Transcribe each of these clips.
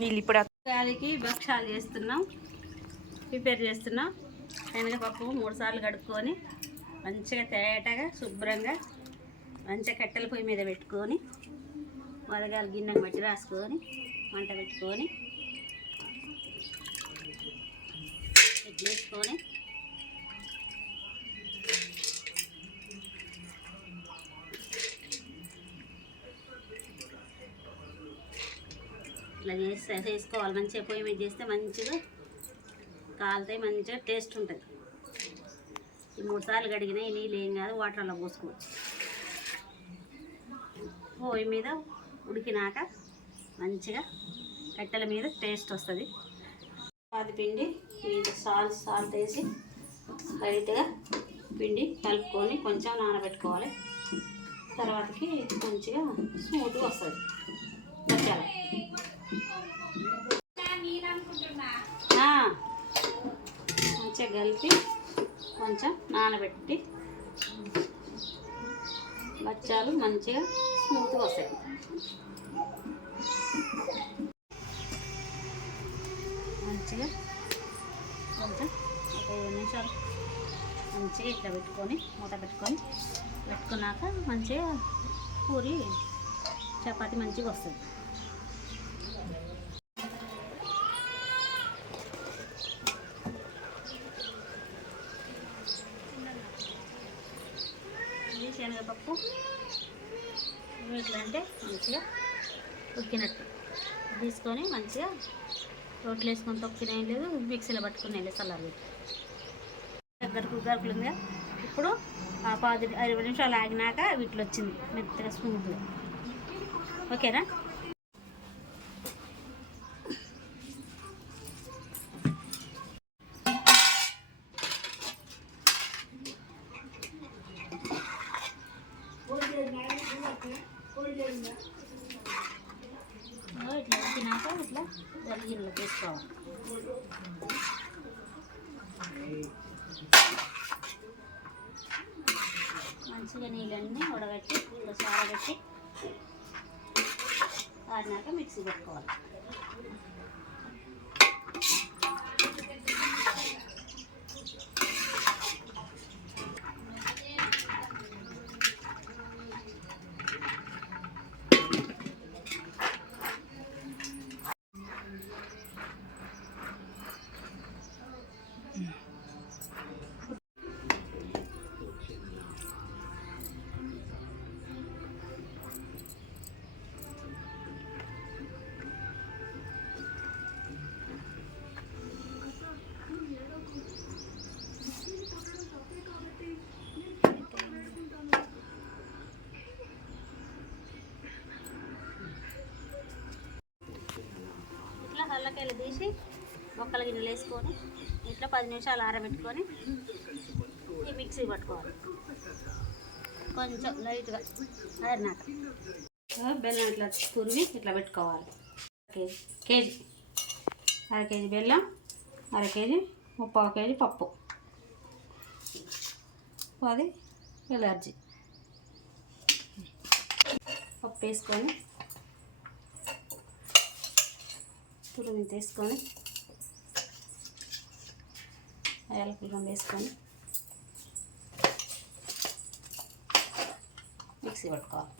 వీళ్ళు ఇప్పుడు గాలికి భక్షాలు చేస్తున్నాం, ప్రిపేర్ చేస్తున్నాం. శనగపప్పు 3 సార్లు కడుక్కొని మంచిగా తేటగా శుభ్రంగా మంచిగా కట్టెల పొయ్యి మీద పెట్టుకొని వడగాలి గిన్నెకు బట్టి రాసుకొని మంట పెట్టుకొని ఇట్లా వేసుకొని ఇట్లా చేసుకోవాలి. మంచిగా పొయ్యి మీద చేస్తే మంచిగా కాలుతాయి, మంచిగా టేస్ట్ ఉంటుంది. ఈ 3 సార్లు కడిగినా ఈ నీళ్ళు ఏం కాదు, వాటర్లో పోసుకోవచ్చు. పొయ్యి మీద ఉడికినాక మంచిగా కట్టెల మీద టేస్ట్ వస్తుంది. చపాతి పిండి మీద సాల్ట్ వేసి లైట్గా పిండి కలుపుకొని కొంచెం నానబెట్టుకోవాలి. తర్వాతకి మంచిగా స్మూత్గా వస్తుంది. మంచిగా కలిపి కొంచెం నానబెట్టి బచ్చాలు మంచిగా స్మూత్గా వస్తాయి. మంచిగా కొంచెం ఒక 5 నిమిషాలు మంచిగా ఇట్లా పెట్టుకొని మూత పెట్టుకున్నాక మంచిగా పూరి చపాతి మంచిగా వస్తుంది. ఇది శనగపప్పు ఎట్లంటే మంచిగా ఉడికినట్టు తీసుకొని మంచిగా రోట్లు వేసుకొని తొక్కినేం లేదు, మిక్సీలో పట్టుకునే లేదు, చల్లారి పెట్టి గరుకులుగా. ఇప్పుడు 20 నిమిషాలు ఆగినాక వీటిలో వచ్చింది మెత్తగా స్మూత్గా. ఓకేనా? ఇట్లా ఉడికినాక ఇట్లా జరిగినలో తీసుకోవాలి. మంచిగా నీళ్ళన్నీ ఉడబెట్టి ఇట్లా సారబెట్టి ఆరినాక మిక్సీ పెట్టుకోవాలి. కల్లకాయలు తీసి ఒక్కల గిన్నెలు వేసుకొని ఇట్లా 10 నిమిషాలు ఆరబెట్టుకొని ఈ మిక్సీ పట్టుకోవాలి. కొంచెం లైట్గా ఆరినాక బెల్లం ఇట్లా తురిమి ఇట్లా పెట్టుకోవాలి. కేజీ 1/2 కేజీ బెల్లం, 1/2 కేజీ 3/4 కేజీ పప్పు, 10 ఎలర్జీ పప్పు వేసుకొని తురుము తీసుకొని యాలకులు వేసుకొని మిక్సీ పట్టుకోవాలి.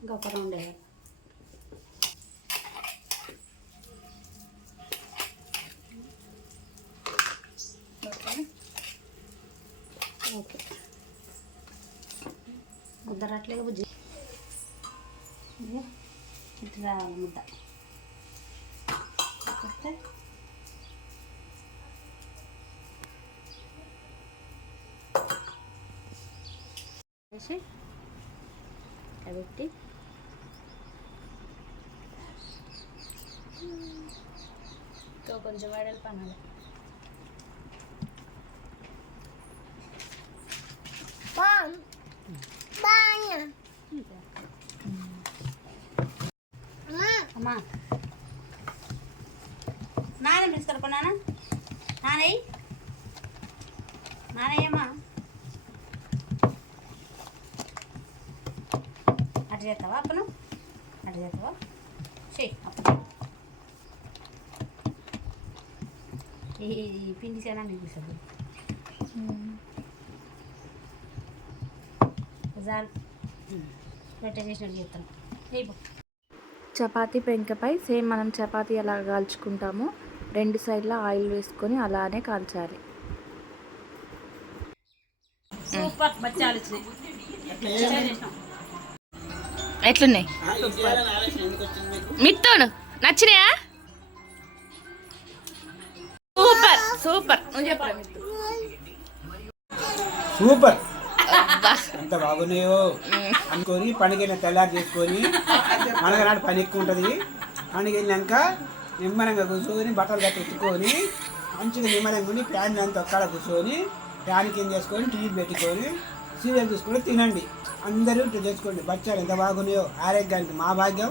ఇంకొక 2 వేయాలి. ఓకే, ముద్ద రావట్లేదు బుజ్జి, ఇట్లా రావాలి ముద్ద వస్తే వేసి ఇట్లా పెట్టి ఇంకా కొంచెం వేడలు పనాలి. అమ్మా నా నాన్న పిలుచుకోరా నాన్న, నానయ్య నానయ్యమ్మా అటు చేస్తావా అప్పను, అటు చేస్తావా చెయ్యి అప్ప. ఈ పిండి చాలా మీకు చూసాడు జాలు రొట్టె చేసినట్టు చేస్తాను. అయిపో చపాతీ పెంకపై సేమ్ మనం చపాతీ ఎలా కాల్చుకుంటామో 2 సైడ్ల ఆయిల్ వేసుకొని అలానే కాల్చాలి. సూపర్ బచ్చాలు ఎట్లున్నాయి మిత్తోను నచ్చినాయా? సూపర్ సూపర్ నువ్వు చెప్పరా మిత్తు? సూపర్ ఎంత బాగున్నాయో అనుకొని పండుగ తెల్లారు చేసుకొని మనకు నాడు పని ఎక్కువ ఉంటుంది. పండుగ వెళ్ళాక నిమ్మలంగా కూర్చొని బట్టలు గట్ట ఎత్తుకొని మంచిగా నిమ్మలంగా ఉండి ఫ్యాన్ అంతా ఒక్కడ కూర్చొని ఫ్యాన్ కింద చేసుకొని టీవీ పెట్టుకొని సీరియల్ చూసుకొని తినండి. అందరూ ఇట్లా చేసుకోండి. బచ్చాలు ఎంత బాగున్నాయో, ఆరోగ్యానికి మా భాగ్యం.